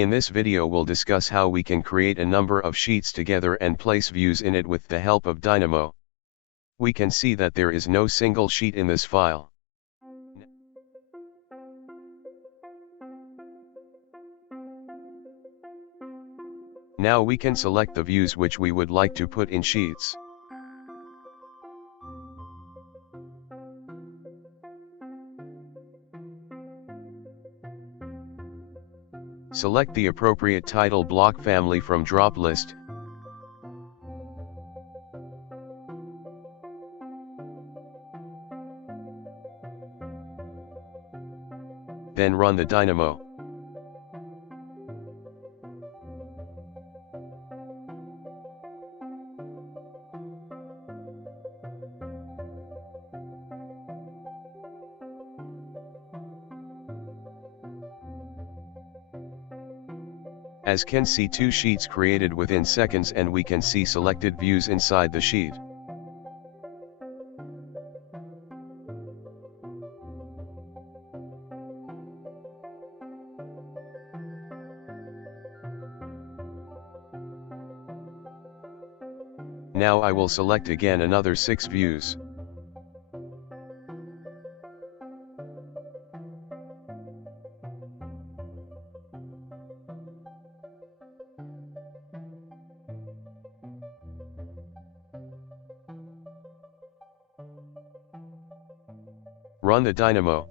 In this video we'll discuss how we can create a number of sheets together and place views in it with the help of Dynamo. We can see that there is no single sheet in this file. Now we can select the views which we would like to put in sheets. Select the appropriate title block family from drop list. Then run the Dynamo. As can see, two sheets created within seconds, and we can see selected views inside the sheet. Now I will select again another 6 views. Run the Dynamo.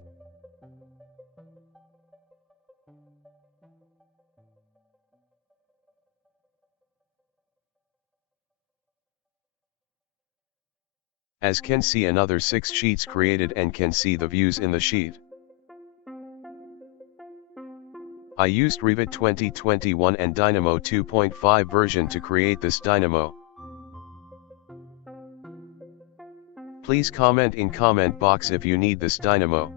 As can see, another 6 sheets created and can see the views in the sheet. I used Revit 2021 and Dynamo 2.5 version to create this Dynamo. Please comment in comment box if you need this Dynamo.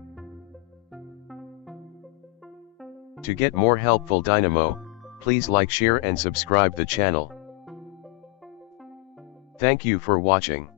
To get more helpful Dynamo, please like, share and subscribe the channel. Thank you for watching.